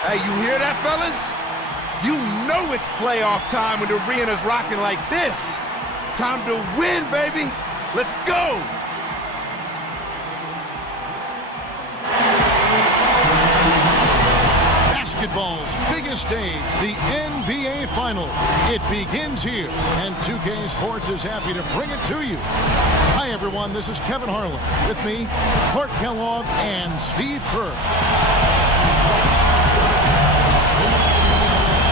Hey, you hear that, fellas? You know it's playoff time when the arena's rocking like this. Time to win, baby. Let's go. Basketball's biggest stage, the NBA Finals. It begins here, and 2K Sports is happy to bring it to you. Hi, everyone. This is Kevin Harlan. With me, Clark Kellogg and Steve Kerr.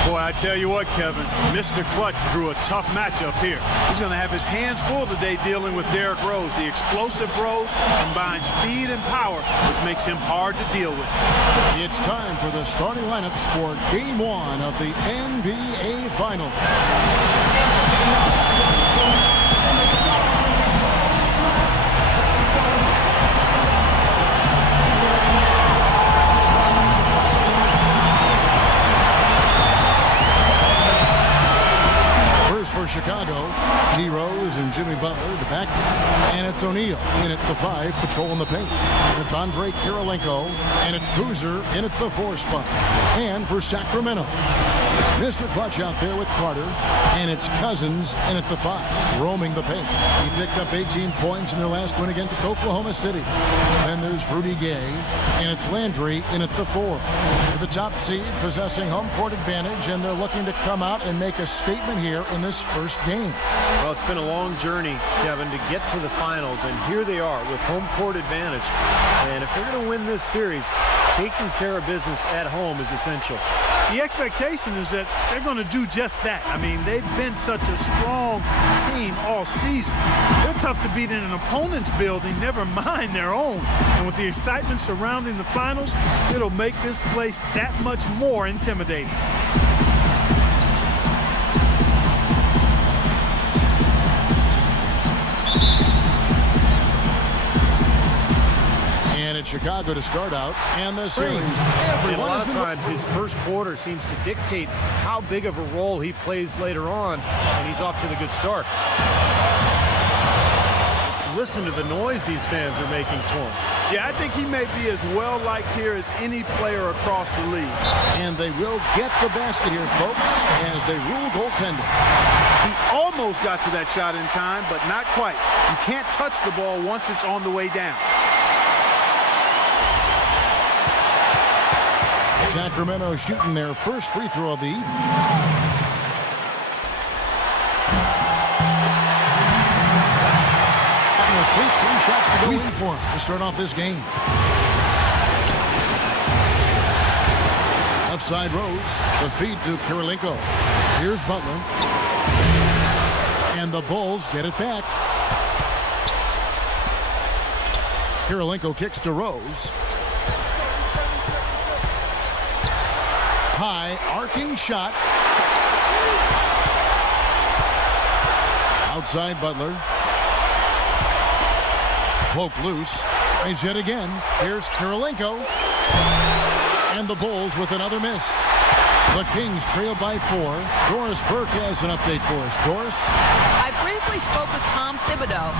Boy, I tell you what, Kevin, Mr. Clutch drew a tough matchup here. He's going to have his hands full today dealing with Derrick Rose. The explosive Rose combines speed and power, which makes him hard to deal with. It's time for the starting lineups for Game 1 of the NBA Finals. For Chicago, D. Rose and Jimmy Butler, the back. And it's O'Neal in at the 5, patrolling the paint. It's Andre Kirilenko, and it's Boozer in at the 4 spot. And for Sacramento, Mr. Clutch out there with Carter, and it's Cousins in at the 5, roaming the paint. He picked up 18 points in their last win against Oklahoma City. Then there's Rudy Gay, and it's Landry in at the 4. The top seed possessing home court advantage, and they're looking to come out and make a statement here in this first game. Well, it's been a long journey, Kevin, to get to the finals, and here they are with home court advantage. And if they're going to win this series, taking care of business at home is essential. The expectation is that they're going to do just that. I mean, they've been such a strong team all season. They're tough to beat in an opponent's building, never mind their own. And with the excitement surrounding the finals, it'll make this place that much more intimidating. It's Chicago to start out, and the series. And a lot of times his first quarter seems to dictate how big of a role he plays later on, and he's off to the good start. Just listen to the noise these fans are making for him. Yeah, I think he may be as well liked here as any player across the league. And they will get the basket here, folks, as they rule goaltending. He almost got to that shot in time, but not quite. You can't touch the ball once it's on the way down. Sacramento shooting their first free throw of the evening. And the first 3 shots to go in for him to start off this game. Left side Rose, the feed to Kirilenko. Here's Butler. And the Bulls get it back. Kirilenko kicks to Rose. High, arcing shot. Outside Butler. Poke loose. Tries yet again. Here's Kirilenko. And the Bulls with another miss. The Kings trail by 4. Doris Burke has an update for us. Doris? I briefly spoke with Tom Thibodeau.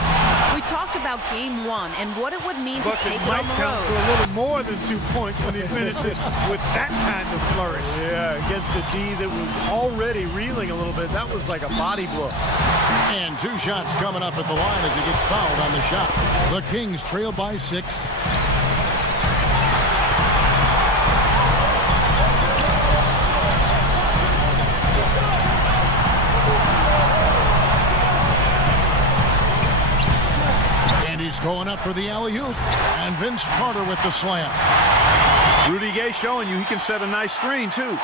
We talked about Game 1 and what it would mean to take it on the road. For a little more than 2 points when he finishes with that kind of flourish. Yeah, against a D that was already reeling a little bit. That was like a body blow. And 2 shots coming up at the line as he gets fouled on the shot. The Kings trail by 6. Going up for the alley-oop, and Vince Carter with the slam. Rudy Gay showing you he can set a nice screen, too.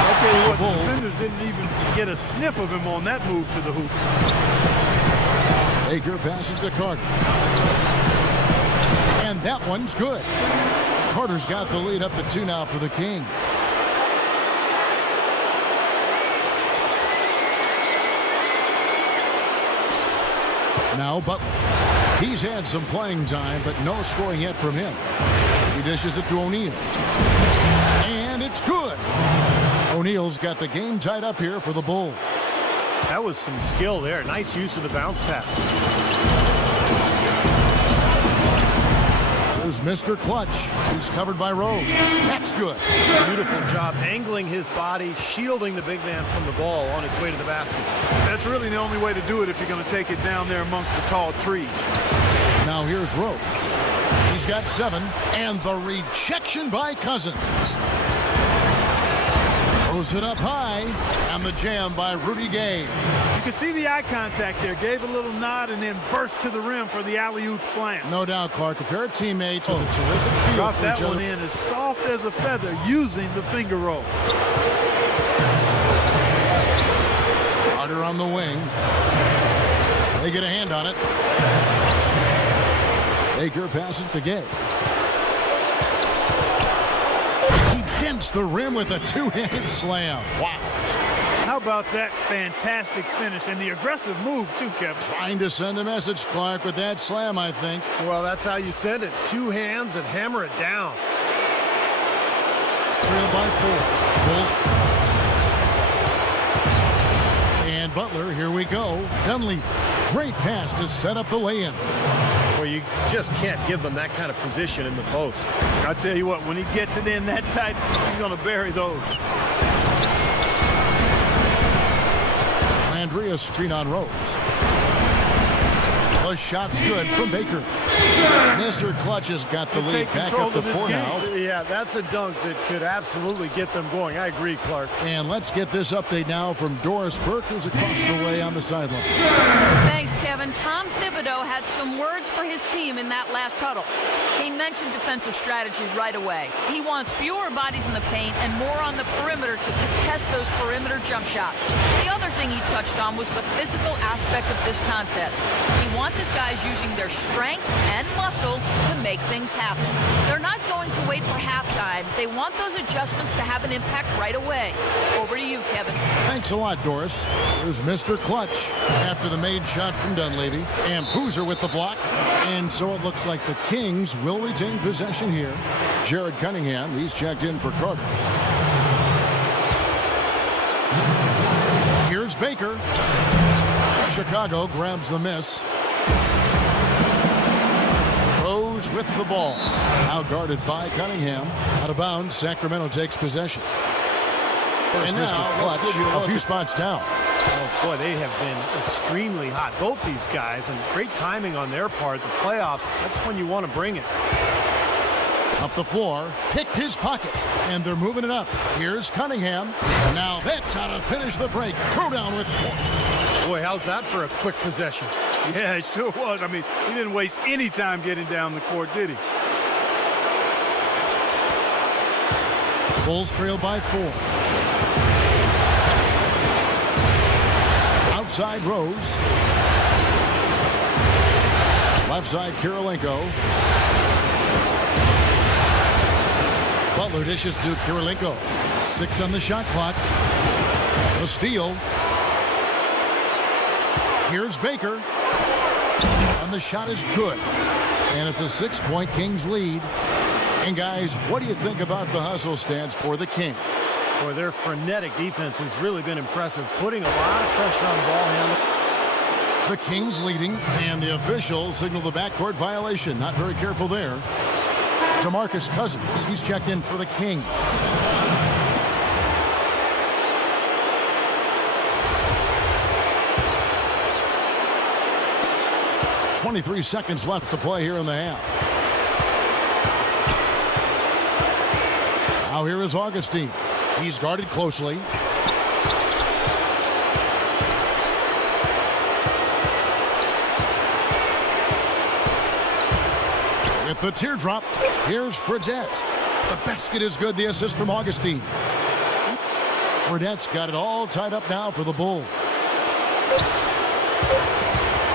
I'll tell you what, the defenders didn't even get a sniff of him on that move to the hoop. Baker passes to Carter. And that one's good. Carter's got the lead up to 2 now for the Kings. Now Butler. He's had some playing time, but no scoring yet from him. He dishes it to O'Neal. And it's good. O'Neal's got the game tied up here for the Bulls. That was some skill there. Nice use of the bounce pass. Mr. Clutch, who's covered by Rose. That's good. Beautiful job angling his body, shielding the big man from the ball on his way to the basket. That's really the only way to do it if you're going to take it down there amongst the tall trees. Now here's Rose. He's got 7, and the rejection by Cousins. Throws it up high, and the jam by Rudy Gay. You can see the eye contact there. Gave a little nod and then burst to the rim for the alley-oop slam. No doubt, Clark. A pair of teammates with a terrific feel Dropped for that each one other. in as soft as a feather using the finger roll. Carter on the wing. They get a hand on it. Baker passes to Gay. He dents the rim with a two-handed slam. Wow. How about that fantastic finish and the aggressive move too, Kevin? Trying to send a message, Clark, with that slam, I think. Well, that's how you send it. 2 hands and hammer it down. Trail by 4. Bulls. And Butler, here we go. Dunleavy. Great pass to set up the lay-in. Well, you just can't give them that kind of position in the post. I'll tell you what, when he gets it in that tight, he's going to bury those. Andrea's screen on Rose. The shot's good from Baker. Mr. Clutch has got the lead back up to 4 now. Yeah, that's a dunk that could absolutely get them going. I agree, Clark. And let's get this update now from Doris Burke, who's across the way on the sideline. Thanks, Kevin. Tom Thibodeau had some words for his team in that last huddle. He mentioned defensive strategy right away. He wants fewer bodies in the paint and more on the perimeter to contest those perimeter jump shots. The other thing he touched on was the physical aspect of this contest. He wants his guys using their strength and muscle to make things happen. They're not going to wait for halftime. They want those adjustments to have an impact right away. Over to you, Kevin. Thanks a lot, Doris. Here's Mr. Clutch after the made shot from Dunleavy. And Boozer with the block. And so it looks like the Kings will retain possession here. Jared Cunningham, he's checked in for Carter. Here's Baker. Chicago grabs the miss. Rose with the ball. Now guarded by Cunningham. Out of bounds, Sacramento takes possession. First, Mr. Clutch, a few spots down. Oh, boy, they have been extremely hot, both these guys, and great timing on their part. The playoffs, that's when you want to bring it. Up the floor, picked his pocket, and they're moving it up. Here's Cunningham. Now that's how to finish the break. Throw down with force. Boy, how's that for a quick possession? Yeah, it sure was. I mean, he didn't waste any time getting down the court, did he? Bulls trail by 4. Outside Rose. Left side Kirilenko. Butler dishes to Kirilenko. 6 on the shot clock. The steal. Here's Baker. And the shot is good. And it's a 6-point Kings lead. And guys, what do you think about the hustle stats for the Kings? Boy, their frenetic defense has really been impressive, putting a lot of pressure on the ball handler. The Kings leading, and the officials signal the backcourt violation. Not very careful there. DeMarcus Cousins, he's checked in for the Kings. .23 seconds left to play here in the half. Now here is Augustine. He's guarded closely. With the teardrop, here's Fredette. The basket is good. The assist from Augustine. Fredette's got it all tied up now for the Bulls.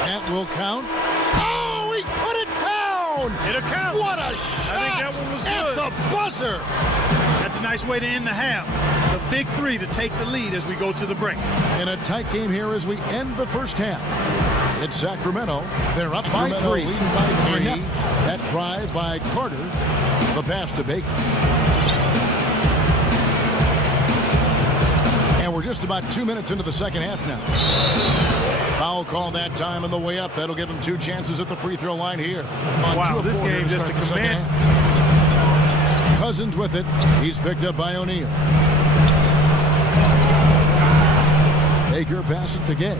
That will count. Oh, he put it down! It'll count. What a shot! I think that one was at good. the buzzer. That's a nice way to end the half. The big 3 to take the lead as we go to the break. In a tight game here as we end the first half. It's Sacramento. They're up by 3. Leading by 3. That drive by Carter. The pass to Baker. And we're just about 2 minutes into the second half now. Foul call that time on the way up. That'll give him 2 chances at the free throw line here. On Wow, this game just a command. Cousins with it. He's picked up by O'Neal. Baker passes to Gay.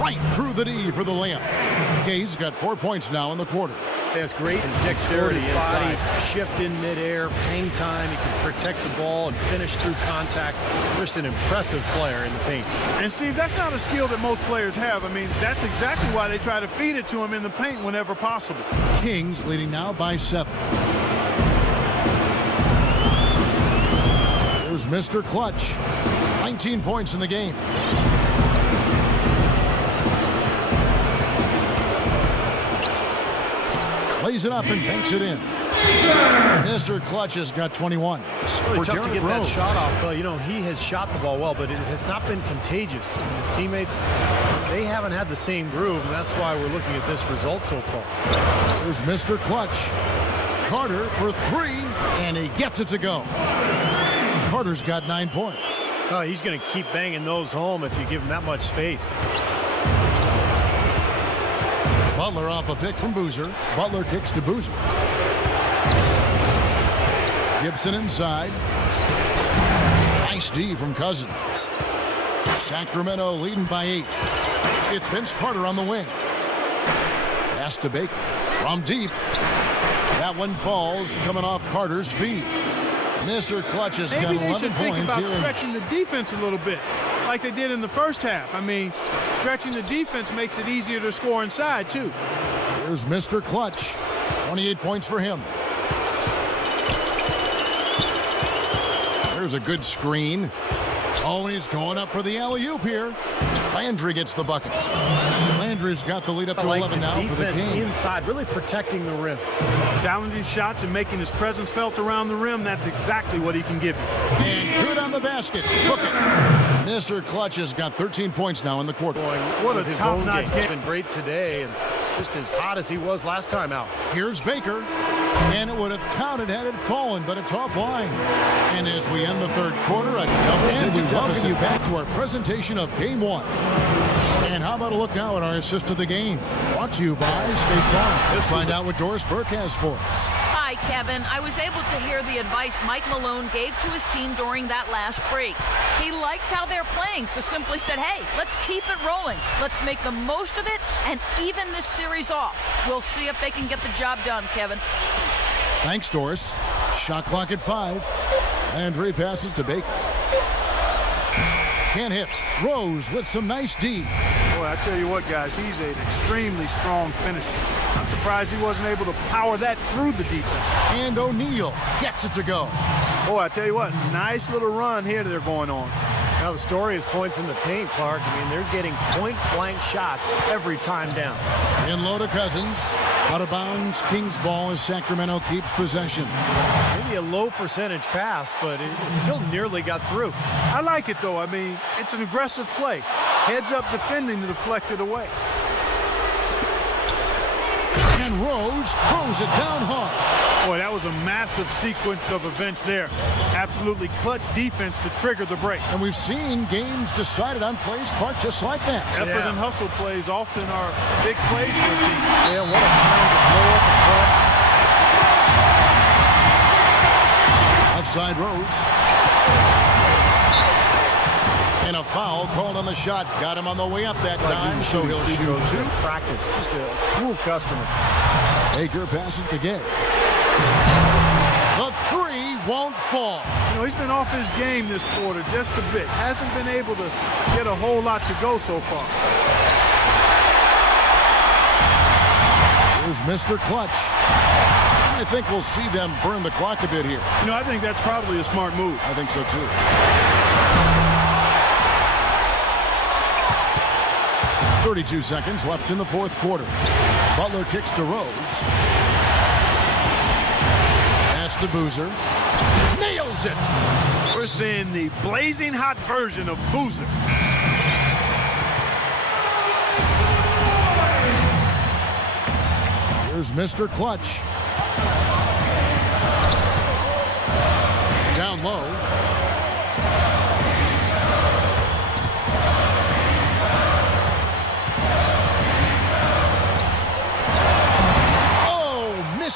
Right through the D for the layup. Gay's got 4 points now in the quarter. Has great dexterity inside. Shift in midair, hang time. He can protect the ball and finish through contact. Just an impressive player in the paint. And Steve, that's not a skill that most players have. I mean, that's exactly why they try to feed it to him in the paint whenever possible. Kings leading now by 7. There's Mr. Clutch. 19 points in the game. Lays it up and banks it in. Mr. Clutch has got 21. It's really tough to get that shot off, but you know, he has shot the ball well, but it has not been contagious. And his teammates, they haven't had the same groove, and that's why we're looking at this result so far. There's Mr. Clutch. Carter for 3, and he gets it to go. Carter's got 9 points. Oh, he's going to keep banging those home if you give him that much space. Butler off a pick from Boozer. Butler kicks to Boozer. Gibson inside. Nice D from Cousins. Sacramento leading by 8. It's Vince Carter on the wing. Pass to Baker. From deep. That one falls, coming off Carter's feet. Mr. Clutch has got 11 Maybe they should think points about here. stretching the defense a little bit, like they did in the first half. I mean, stretching the defense makes it easier to score inside, too. Here's Mr. Clutch. 28 points for him. There's a good screen. Oh, he's going up for the alley-oop here. Landry gets the bucket. Landry's got the lead up to 11 now for the defense team. inside, really protecting the rim. Challenging shots and making his presence felt around the rim, that's exactly what he can give you. And good on the basket. Book it. Mr. Clutch has got 13 points now in the quarter. What a With his own top-notch game. He's game. been great today and just as hot as he was last time out. Here's Baker. And it would have counted had it fallen, but it's offline. And as we end the third quarter, a double-digit deficit. You back to our presentation of Game 1. And how about a look now at our assist of the game? Brought to you by State Farm. Let's find out what Doris Burke has for us. Hi, Kevin. I was able to hear the advice Mike Malone gave to his team during that last break. He likes how they're playing, so simply said, hey, let's keep it rolling. Let's make the most of it and even this series off. We'll see if they can get the job done, Kevin. Thanks, Doris. Shot clock at 5. Landry passes to Baker. Can't hit. Rose with some nice D. Boy, I tell you what, guys, he's an extremely strong finisher. I'm surprised he wasn't able to power that through the defense. And O'Neal gets it to go. Boy, I tell you what, nice little run here they're going on. Now the story is points in the paint, Clark. I mean, they're getting point-blank shots every time down. In low to Cousins. Out of bounds. Kings ball as Sacramento keeps possession. Maybe a low percentage pass, but it still nearly got through. I like it, though. I mean, it's an aggressive play. Heads up defending to deflect it away. And Rose throws it down hard. Boy, that was a massive sequence of events there. Absolutely clutch defense to trigger the break. And we've seen games decided on plays, Clark, just like that. Effort and hustle plays often are big plays for a team. Yeah, what a time to blow up the court. Outside Rose. And a foul called on the shot. Got him on the way up that time, so he'll shoot 2. Practice, just a cool customer. Baker passes to Gay. The 3 won't fall. You know, he's been off his game this quarter just a bit. Hasn't been able to get a whole lot to go so far. Here's Mr. Clutch. I think we'll see them burn the clock a bit here. You know, I think that's probably a smart move. I think so, too. .32 seconds left in the fourth quarter. Butler kicks to Rose. Pass to Boozer. Nails it! We're seeing the blazing hot version of Boozer. Here's Mr. Clutch. Down low.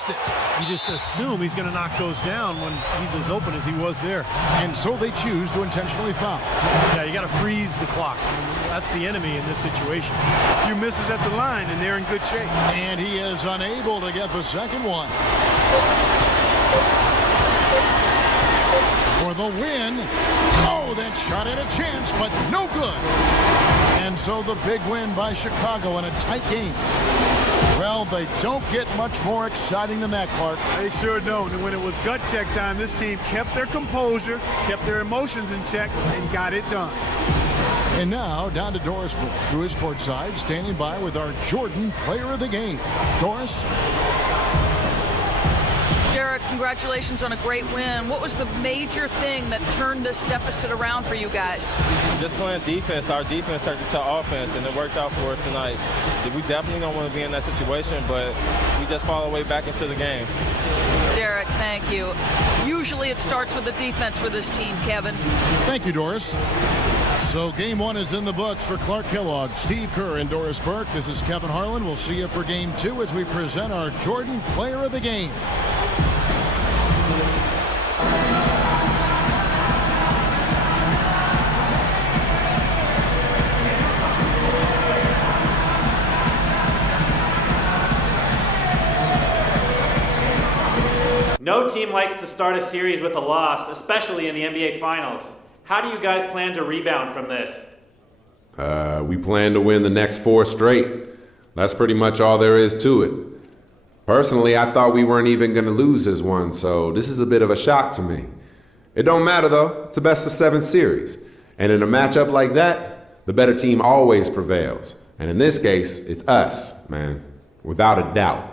missed it. You just assume he's going to knock those down when he's as open as he was there. And so they choose to intentionally foul. Yeah, you got to freeze the clock. That's the enemy in this situation. A few misses at the line, and they're in good shape. And he is unable to get the second one. For the win. Oh, that shot had a chance, but no good. And so the big win by Chicago in a tight game. Well, they don't get much more exciting than that, Clark. They sure don't. And when it was gut check time, this team kept their composure, kept their emotions in check, and got it done. And now, down to Doris Burke, who is courtside, standing by with our Jordan Player of the Game. Doris? Derek, congratulations on a great win. What was the major thing that turned this deficit around for you guys? Just playing defense. Our defense turned into offense, and it worked out for us tonight. We definitely don't want to be in that situation, but we just fall our way back into the game. Derek, thank you. Usually it starts with the defense for this team, Kevin. Thank you, Doris. So game one is in the books for Clark Kellogg, Steve Kerr, and Doris Burke. This is Kevin Harlan. We'll see you for game two as we present our Jordan Player of the Game. No team likes to start a series with a loss, especially in the NBA Finals. How do you guys plan to rebound from this? We plan to win the next 4 straight. That's pretty much all there is to it. Personally, I thought we weren't even going to lose this one, so this is a bit of a shock to me. It don't matter though, it's a best of 7 series. And in a matchup like that, the better team always prevails. And in this case, it's us, man, without a doubt.